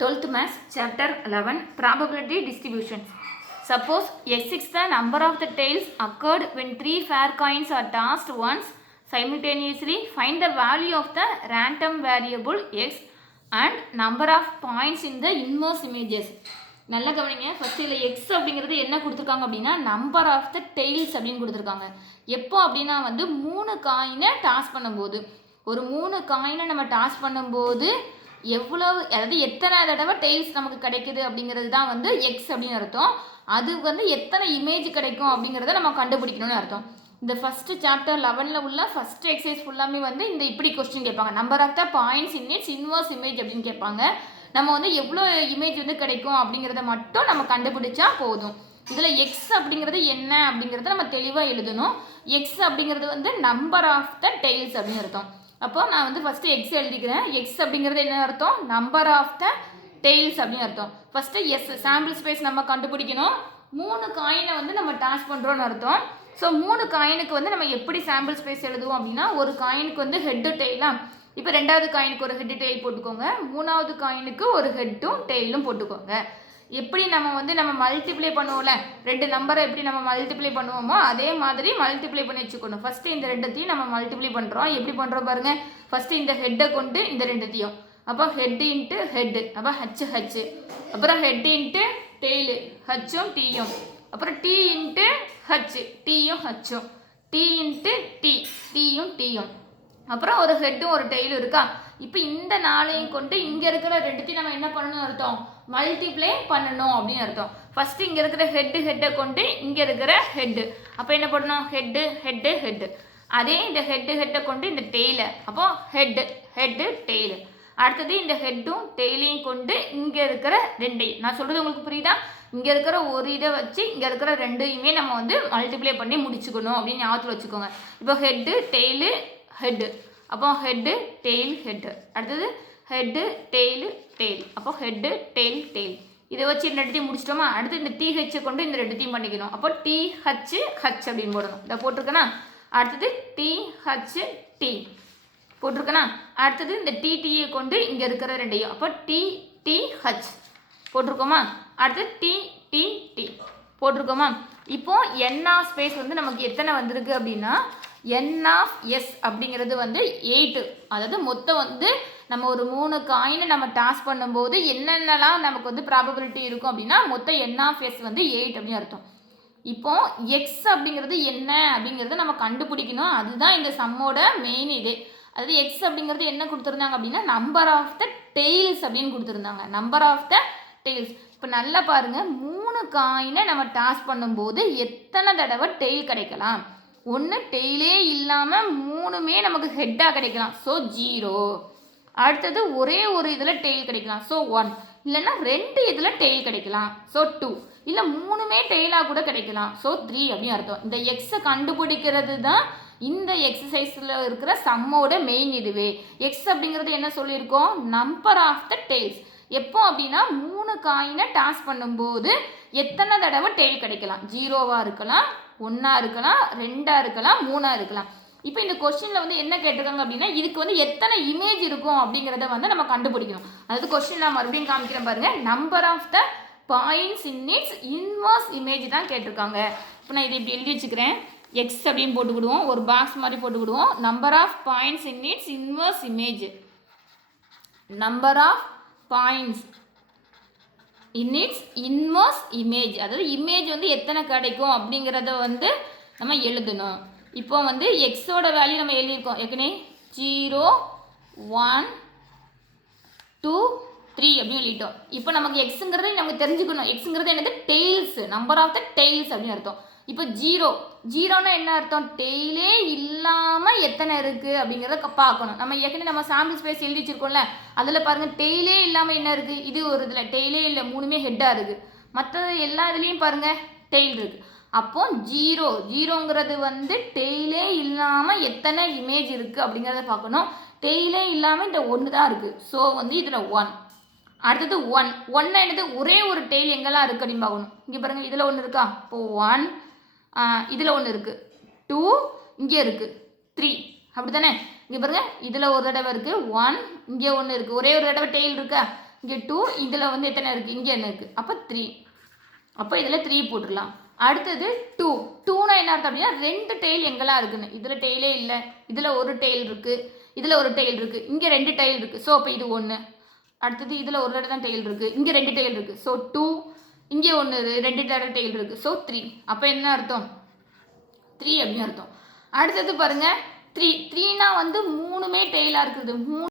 12th Maths, Chapter 11, Probability Distributions. Suppose x is the number of the tails occurred when 3 fair coins are tossed once simultaneously. Find the value of the random variable x and number of points in the inverse images. நல்லா கவனிங்க. First இதில் X அப்படிங்கிறது என்ன கொடுத்துருக்காங்க அப்படின்னா number of the tails அப்படின்னு கொடுத்துருக்காங்க. எப்போ அப்படின்னா வந்து 3 காயினை டாஸ் பண்ணும்போது, ஒரு 3 காயினை நம்ம டாஸ் பண்ணும்போது எவ்வளவு, அதாவது எத்தனை தடவை டெய்ல்ஸ் நமக்கு கிடைக்குது அப்படிங்கிறது தான் வந்து எக்ஸ் அப்படின்னு அர்த்தம். அது வந்து எத்தனை இமேஜ் கிடைக்கும் அப்படிங்கிறத நம்ம கண்டுபிடிக்கணும்னு அர்த்தம். இந்த ஃபர்ஸ்ட் சாப்டர் 11ல் உள்ள ஃபர்ஸ்ட் எக்ஸசைஸ் ஃபுல்லாமே வந்து இந்த இப்படி கொஸ்டின் கேட்பாங்க. Number of the points in its inverse image அப்படின்னு கேட்பாங்க. நம்ம வந்து எவ்வளோ இமேஜ் வந்து கிடைக்கும் அப்படிங்கிறத மட்டும் நம்ம கண்டுபிடிச்சா போதும். இதில் எக்ஸ் அப்படிங்கிறது என்ன அப்படிங்கிறத நம்ம தெளிவாக எழுதணும். எக்ஸ் அப்படிங்கிறது வந்து நம்பர் ஆஃப் த டெய்ல்ஸ் அப்படின்னு அர்த்தம். அப்போ நான் வந்து ஃபஸ்ட்டு எக்ஸ் எழுதிக்கிறேன். எக்ஸ் அப்படிங்கிறது என்ன அர்த்தம்? நம்பர் ஆஃப் த டெய்ல்ஸ் அப்படின்னு அர்த்தம். ஃபஸ்ட்டு எஸ் சாம்பிள் ஸ்பேஸ் நம்ம கண்டுபிடிக்கணும். 3 காயினை வந்து நம்ம டாஸ் பண்ணுறோன்னு அர்த்தம். ஸோ 3 காயினுக்கு வந்து நம்ம எப்படி சாம்பிள் ஸ்பேஸ் எழுதுவோம் அப்படின்னா, ஒரு காயினுக்கு வந்து ஹெட்டு டெய்லாம். இப்போ 2வது காயினுக்கு ஒரு ஹெட்டு டெய்ல் போட்டுக்கோங்க, 3வது காயினுக்கு ஒரு ஹெட்டும் டெய்லும் போட்டுக்கோங்க. எப்படி நம்ம மல்டிப்ளை பண்ணுவோம்ல, 2 நம்பரை எப்படி நம்ம மல்டிப்ளை பண்ணுவோமோ அதே மாதிரி மல்டிப்ளை பண்ணி வச்சுக்கணும். ஃபஸ்ட்டு இந்த 2த்தையும் நம்ம மல்டிப்ளை பண்ணுறோம். எப்படி பண்ணுறோம் பாருங்கள். ஃபஸ்ட்டு இந்த ஹெட்டை கொண்டு இந்த 2த்தையும், அப்போ ஹெட் இன்ட்டு ஹெட்டு, அப்போ ஹெச், அப்புறம் ஹெட் இன்ட்டு டெய்லு, ஹச்சும் டீயும், அப்புறம் டி இன்ட்டு ஹச், டீயும் ஹச்சும், டி இன்ட்டு டி, டீயும் டீயும், அப்புறம் ஒரு ஹெட்டும் ஒரு டெய்லும் இருக்கா. இப்போ இந்த 4ஐயும் கொண்டு இங்கே இருக்கிற 2த்தையும் நம்ம என்ன பண்ணணும்னு அர்த்தம்? மல்டிப்ளை பண்ணணும் அப்படின்னு அர்த்தம். ஃபஸ்ட்டு இங்கே இருக்கிற ஹெட்டை கொண்டு இங்கே இருக்கிற ஹெட்டு, அப்போ என்ன பண்ணணும்? ஹெட்டு. அதே இந்த ஹெட்டை கொண்டு இந்த டெய்லை, அப்போ ஹெட்டு டெய்லு. அடுத்தது இந்த ஹெட்டும் டெய்லையும் கொண்டு இங்கே இருக்கிற 2ஐயும், நான் சொல்கிறது உங்களுக்கு புரியுதா? இங்கே இருக்கிற ஒரு இதை வச்சு இங்கே இருக்கிற 2ஐயுமே நம்ம வந்து மல்டிப்ளை பண்ணி முடிச்சுக்கணும் அப்படின்னு ஞாபகத்தில் வச்சுக்கோங்க. இப்போ ஹெட்டு டெய்லு ஹெட்டு, அப்போ ஹெட்டு டெய்ல் ஹெட்டு, அடுத்தது ஹெட்டு டெய்லு டெய்ல், அப்போ ஹெட்டு டெய்ல் டெய்ல். இதை வச்சு 2த்தையும் முடிச்சிட்டோமா? அடுத்து இந்த டிஹெச்சை கொண்டு இந்த 2த்தையும் பண்ணிக்கணும். அப்போ டிஹெச் ஹச் அப்படின்னு போடணும். இதை போட்டிருக்கேனா? அடுத்தது டிஹெச் டி போட்டிருக்கேனா? அடுத்தது இந்த டிடியை கொண்டு இங்கே இருக்கிற 2ஐயும், அப்போ டிடிஹெச் போட்டிருக்கோமா? அடுத்து டி போட்டிருக்கோமா? இப்போ என் ஆஃப் ஸ்பேஸ் வந்து நமக்கு எத்தனை வந்திருக்கு அப்படின்னா, என் ஆஃப் எஸ் அப்படிங்கிறது வந்து 8. அதாவது மொத்தம் வந்து நம்ம ஒரு 3 காயினை நம்ம டாஸ் பண்ணும்போது என்னென்னலாம் நமக்கு வந்து ப்ராபபிலிட்டி இருக்கும் அப்படின்னா, மொத்தம் என் ஆஃப் எஸ் வந்து 8 அப்படின்னு அர்த்தம். இப்போ எக்ஸ் அப்படிங்கிறது என்ன அப்படிங்கிறத நம்ம கண்டுபிடிக்கணும். அதுதான் இந்த சம்மோட மெயின் இதே. அதாவது எக்ஸ் அப்படிங்கிறது என்ன கொடுத்துருந்தாங்க அப்படின்னா, நம்பர் ஆஃப் த டெய்ல்ஸ் அப்படின்னு கொடுத்துருந்தாங்க. Number of the tails. இப்போ நல்லா பாருங்கள், 3 காயினை நம்ம டாஸ் பண்ணும்போது எத்தனை தடவை டெய்ல் கிடைக்கலாம்? ஒன்று டெய்லே இல்லாமல் 3மே நமக்கு ஹெட்டாக கிடைக்கலாம், ஸோ 0. அடுத்தது ஒரே ஒரு இதில் டெய்ல் கிடைக்கலாம், ஸோ 1. இல்லைன்னா 2 இதில் டெய்ல் கிடைக்கலாம், ஸோ 2. இல்லை 3மே டெய்லாக கூட கிடைக்கலாம், ஸோ 3 அப்படின்னு அர்த்தம். இந்த எக்ஸை கண்டுபிடிக்கிறது தான் இந்த எக்ஸசைஸில் இருக்கிற சம்மோட மெயின் இதுவே. எக்ஸ் அப்படிங்கிறது என்ன சொல்லியிருக்கோம்? Number of the tails. எப்போ அப்படின்னா 3 காயினை டாஸ் பண்ணும்போது எத்தனை தடவை டெய்ல் கிடைக்கலாம்? 0வாக இருக்கலாம், 1ஆ இருக்கலாம், 2ஆ இருக்கலாம், 3ஆ இருக்கலாம். இப்போ இந்த கொஸ்டினில் வந்து என்ன கேட்டிருக்காங்க அப்படின்னா, இதுக்கு வந்து எத்தனை இமேஜ் இருக்கும் அப்படிங்கிறத வந்து நம்ம கண்டுபிடிக்கணும். அதாவது கொஸ்டின் நான் மறுபடியும் காமிக்கிறேன் பாருங்கள். Number of the points in its inverse image தான் கேட்டிருக்காங்க. இப்போ நான் இதை இப்படி எழுதி வச்சுக்கிறேன். எக்ஸ் அப்படின்னு போட்டுக்கிடுவோம், ஒரு பாக்ஸ் மாதிரி போட்டுக்கிடுவோம். Number of points in its inverse image, number of points in its inverse image, அதாவது இமேஜ் வந்து எத்தனை கிடைக்கும் அப்படிங்கிறத வந்து நம்ம எழுதணும். இப்போ வந்து எக்ஸோட வேல்யூ நம்ம எழுதியிருக்கோம் ஏற்கனவே. 0 1 2 3 அப்படின்னு எழுதிட்டோம். இப்போ நமக்கு எக்ஸுங்கிறது நமக்கு தெரிஞ்சுக்கணும். எக்ஸுங்கிறது என்னது? Tails, number of the tails அப்படின்னு அர்த்தம். இப்போ 0னா என்ன அர்த்தம்? டெய்லே இல்லாமல் எத்தனை இருக்குது அப்படிங்கிறத பார்க்கணும். நம்ம ஏற்கனவே நம்ம சாம்பிள் ஸ்பேஸ் எழுதி வச்சிருக்கோம்ல, அதில் பாருங்கள் டெய்லே இல்லாமல் என்ன இருக்குது? இது ஒரு இதில் டெய்லே இல்லை, 3மே ஹெட்டாக இருக்குது. மற்றது எல்லா இதுலேயும் பாருங்கள் டெய்ல் இருக்குது. அப்போ 0ங்கிறது வந்து டெய்லே இல்லாமல் எத்தனை இமேஜ் இருக்குது அப்படிங்கிறத பார்க்கணும். டெய்லே இல்லாமல் இந்த 1 தான் இருக்குது, ஸோ வந்து இதில் 1. அடுத்தது 1 என்னது? ஒரே ஒரு டெய்ல் எங்கெல்லாம் இருக்குது அப்படின்னு பார்க்கணும். இங்கே பாருங்கள், இதில் 1 இருக்கா? இப்போது 1, இதில் 1 இருக்குது, 2 இங்கே இருக்குது, 3 அப்படி தானே? இங்கே பாருங்கள், இதில் ஒரு தடவை இருக்குது 1, இங்கே 1 இருக்குது, ஒரே ஒரு தடவை டெய்ல் இருக்கா? இங்கே 2, இதில் வந்து எத்தனை இருக்குது, இங்கே என்ன இருக்குது, அப்போ 3. அப்போ இதில் 3 போட்டுடலாம். அடுத்தது 2. 2னா என்ன அர்த்தம் அப்படின்னா 2 டெய்ல் எங்கெல்லாம் இருக்குன்னு. இதில் டெய்லே இல்லை, இதில் ஒரு டெய்ல் இருக்குது, இதில் ஒரு டெய்ல் இருக்குது, இங்கே 2 டெய்ல் இருக்குது. ஸோ அப்போ இது 1. அடுத்தது இதில் ஒரு தடவை தான் டெய்ல் இருக்குது, இங்கே 2 டெய்ல் இருக்குது. ஸோ 2, இங்கே 1 2 தடவை டெய்ல் இருக்குது. ஸோ 3. அப்போ என்ன அர்த்தம், 3 அப்படின்னு அர்த்தம். அடுத்தது பாருங்கள் 3. 3னா வந்து 3மே டெய்லாக இருக்குது. 3